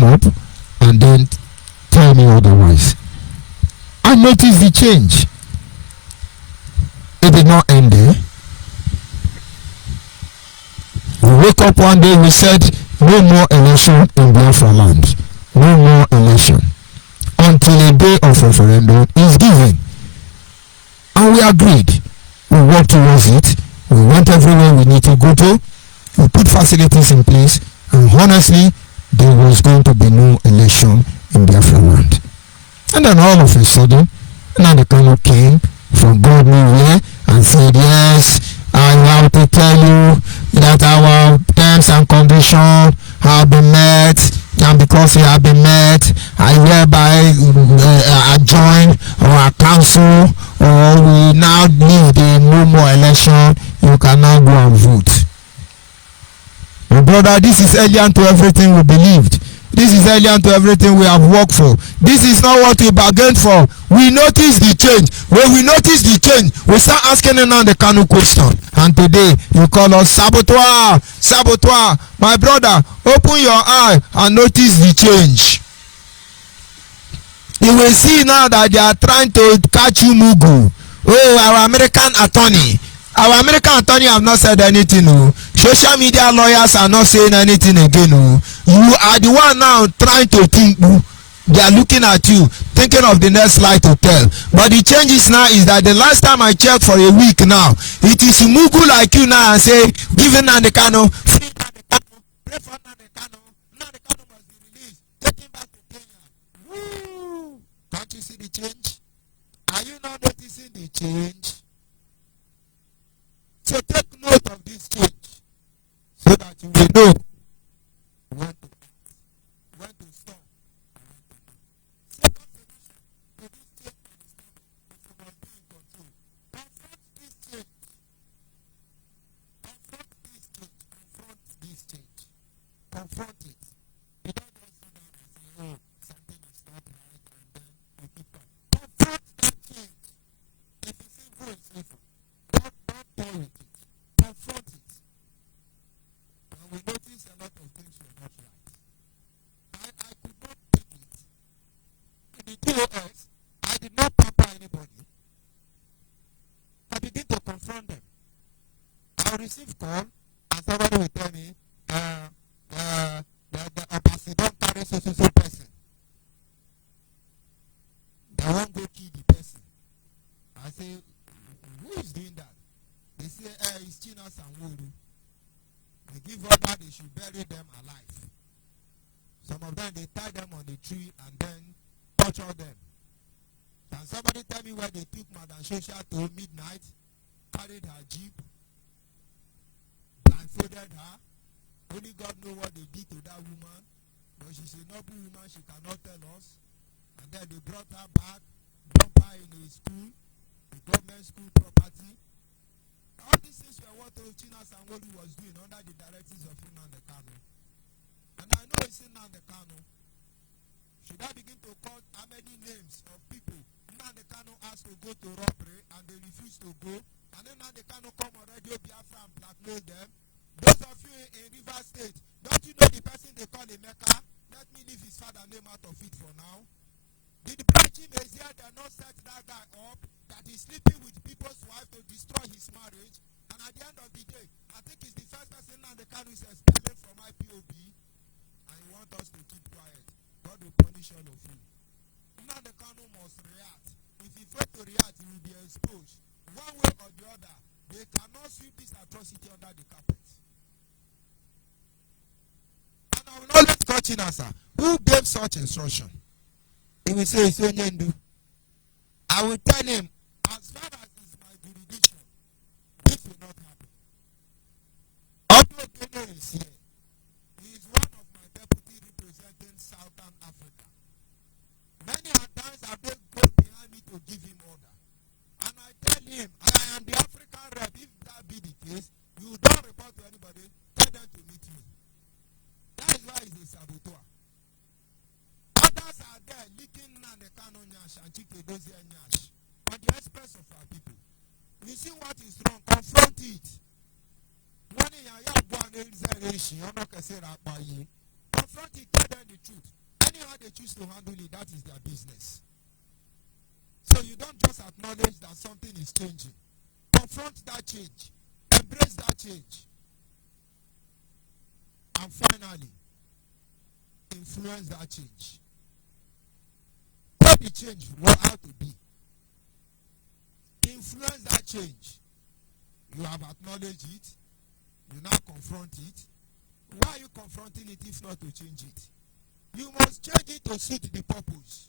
Up and then tell me otherwise. I noticed the change. It did not end there. We wake up one day, we said no more election in Biafra land. No more election until a day of referendum is given. And we agreed. We worked towards it. We went everywhere we need to go to. We put facilities in place, and honestly, there was going to be no election in Biafra land. And then all of a sudden, Nnamdi Kanu came from God knew where and said, yes, I have to tell you that our terms and conditions have been met, and because they have been met, I hereby adjoin our council, or we now leave the no more election. You can now go and vote. My brother, this is alien to everything we believed. This is alien to everything we have worked for. This is not what we bargained for. We notice the change. When we notice the change, we start asking Nnamdi Kanu question. And today, you call us saboteur. Saboteur. My brother, open your eye and notice the change. You will see now that they are trying to catch you mugu. Oh, our American attorney. Our American attorney have not said anything. No. Social media lawyers are not saying anything again. No. You are the one now trying to think. No. They are looking at you, thinking of the next lie to tell. But the changes now is that the last time I checked for a week now, it is mugu like you now and say, give Nnamdi Kanu, free Nnamdi Kanu, pray for Nnamdi Kanu. Nnamdi Kanu must be released. Take him back to Kenya. Woo! Can't you see the change? Are you not noticing the change? So take note of this change so that you will know when to stop. Second solution to this change is you must be in control. Confront this change. Confront this change. Confront this change. Confront it. You don't just sit down and say, oh, something is not right, and then you keep on. Confront that change. If it's simple, it's simple. Don't toy with it. Confront it. And we notice a lot of things were not right. I could not take it. In the DOS, I did not pamper anybody. I begin to confront them. I receive call and somebody will tell me the opposite don't carry so person. They won't go kill the person. I say, who is doing that? They say, it's Chinas and Wuru. They give order they should bury them alive. Some of them, they tie them on the tree and then torture them. Can somebody tell me where they took Madam Shosha to midnight, carried her jeep, blindfolded her, Only God knows what they did to that woman. But she's a noble woman, she cannot tell us. And then they brought her back, dumped her in a school, a government school property. All these things were what Chinas and Wolu was doing under the directives of Nnamdi Kanu. And I know it's Nnamdi Kanu. Should I begin to call how many names of people Nnamdi Kanu asked to go to robbery and they refused to go? And then Nnamdi Kanu come on Radio Biafra and blackmail them. Those of you in Rivers State, don't you know the person they call Emeka? Let me leave his father name out of it for now. Did the branching Messiah did not set that guy up that he's sleeping with people's wife to destroy his marriage? And at the end of the day, I think he's the first person Nnamdi Kanu is expelled from IPOB, and he wants us to keep quiet. God will punish all of you. Nnamdi Kanu must react. If he fails to react, he will be exposed. One way or the other, they cannot sweep this atrocity under the carpet. And I will always call Chinasa, who gave such instruction? He will say, it's Onyendu. I will tell him, as far as it's my jurisdiction, this will not happen. Although Kenya is here, he is one of my deputy representing Southern Africa. Many times I will go behind me to give him order. And I tell him, I am the African rep. If that be the case, you don't report to anybody, tell them to meet me. That is why he's a saboteur. Others are there leaking Nnamdi Kanu Nyash and Chike Dozie Nyash on the expense of our people. You see what is wrong, confront it. Confront it, tell them the truth. Anyhow they choose to handle it, that is their business. So you don't just acknowledge that something is changing. Confront that change. Embrace that change. And finally, influence that change. What the change will have to be. Influence that change. You have acknowledged it. You now confront it. Why are you confronting it if not to change it? You must change it to suit the purpose.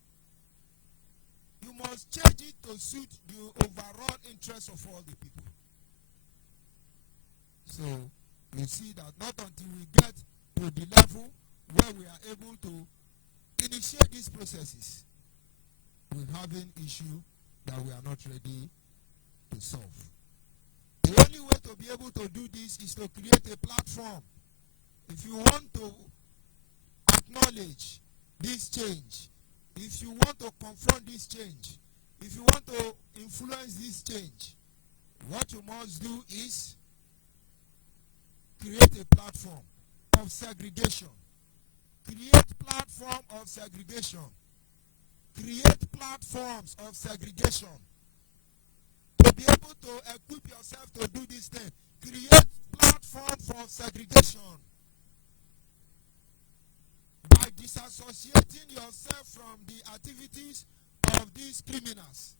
You must change it to suit the overall interest of all the people. So, you see that not until we get to the level where we are able to initiate these processes, we have an issue that we are not ready to solve. The only way to be able to do this is to create a platform. If you want to acknowledge this change, if you want to confront this change, if you want to influence this change, what you must do is create a platform of segregation. Create platform of segregation. Create platforms of segregation. To be able to equip yourself to do this thing, create platform for segregation. By disassociating yourself from the activities of these criminals,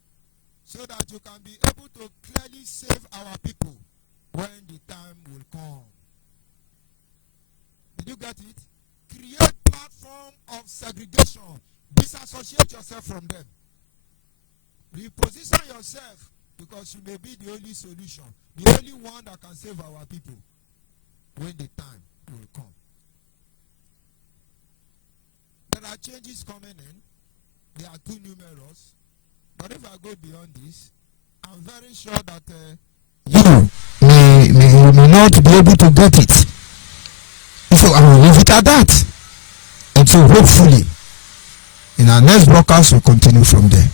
so that you can be able to clearly save our people when the time will come. Did you get it? Create platform of segregation. Disassociate yourself from them. Reposition yourself, because you may be the only solution, the only one that can save our people when the time will come. There are changes coming in. They are too numerous. But if I go beyond this, I'm very sure that you may not be able to get it. So I will leave it at that. And so hopefully, in our next broadcast, we'll continue from there.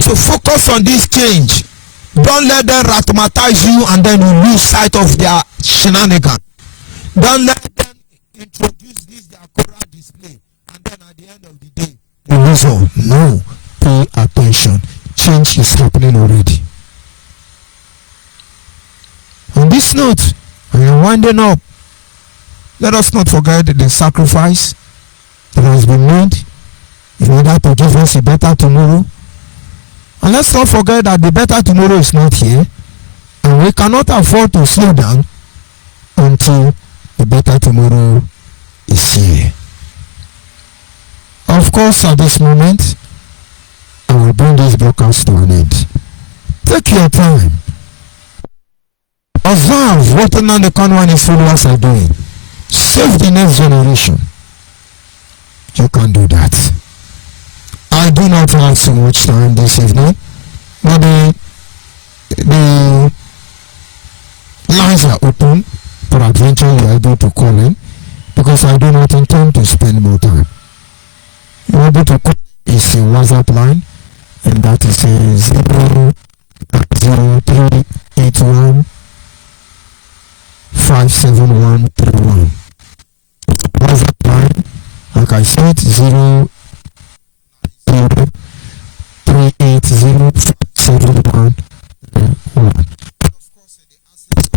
So focus on this change. Don't let them ratomatize you and then you lose sight of their shenanigans. Don't let them introduce this their choral display and then at the end of the day you lose all. No, pay attention. Change is happening already. On this note, I am winding up. Let us not forget the sacrifice that has been made in order to give us a better tomorrow. And let's not forget that the better tomorrow is not here, and we cannot afford to slow down until the better tomorrow is here. Of course, at this moment, I will bring this broadcast to an end. Take your time. Observe what Nnamdi Kanu and his followers are doing. Save the next generation. You can do that. I do not have so much time this evening, but the lines are open. Peradventure you are able to call in, because I do not intend to spend more time. You are able to call is a WhatsApp line, and that is a 00381 57131. WhatsApp line, like I said, 00380 57131.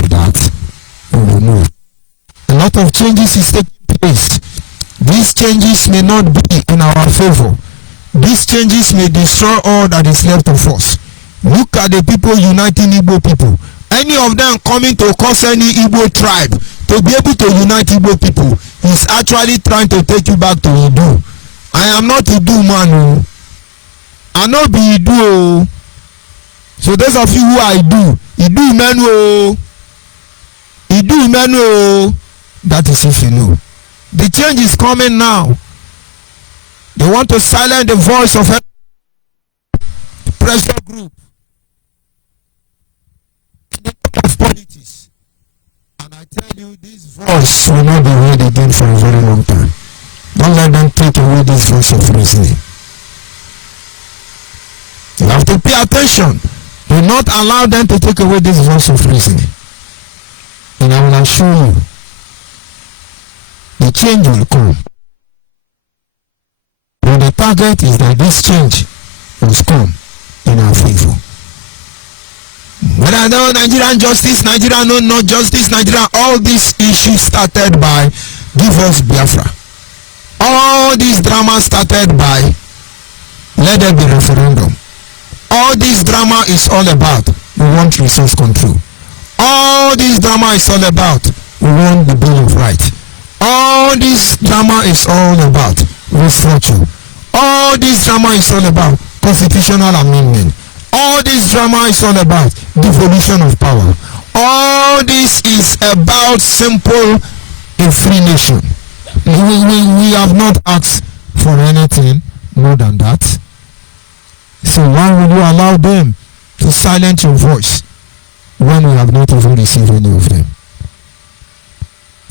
That we will know. A lot of changes is taking place. These changes may not be in our favor. These changes may destroy all that is left of us. Look at the people uniting Igbo people. Any of them coming to cause any Igbo tribe to be able to unite Igbo people is actually trying to take you back to Idu. I am not Idu man. I not be Idu. So those of you who are Idu men. Idu men. That is if you know. The change is coming now. They want to silence the voice of the pressure group, of politics. And I tell you, this voice will not be heard again for a very long time. Don't let them take away this voice of reasoning. You have to pay attention. Do not allow them to take away this voice of reasoning. And I will assure you, the change will come. But the target is that this change must come in our favor. Whether no Nigerian justice, Nigeria no not justice, Nigeria, all these issues started by Give Us Biafra. All this drama started by let there be referendum. All this drama is all about we want resource control. All this drama is all about we want the Bill of Rights. All this drama is all about restructure. All this drama is all about constitutional amendment. All this drama is all about devolution of power. All this is about simple a free nation. We have not asked for anything more than that. So why will you allow them to silence your voice when we have not even received any of them?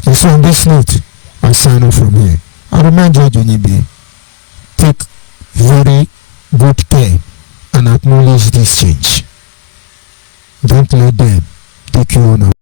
And so on this note, I sign off from here. I remind you, ONYIBE, take very good care and acknowledge this change. Don't let them take you on.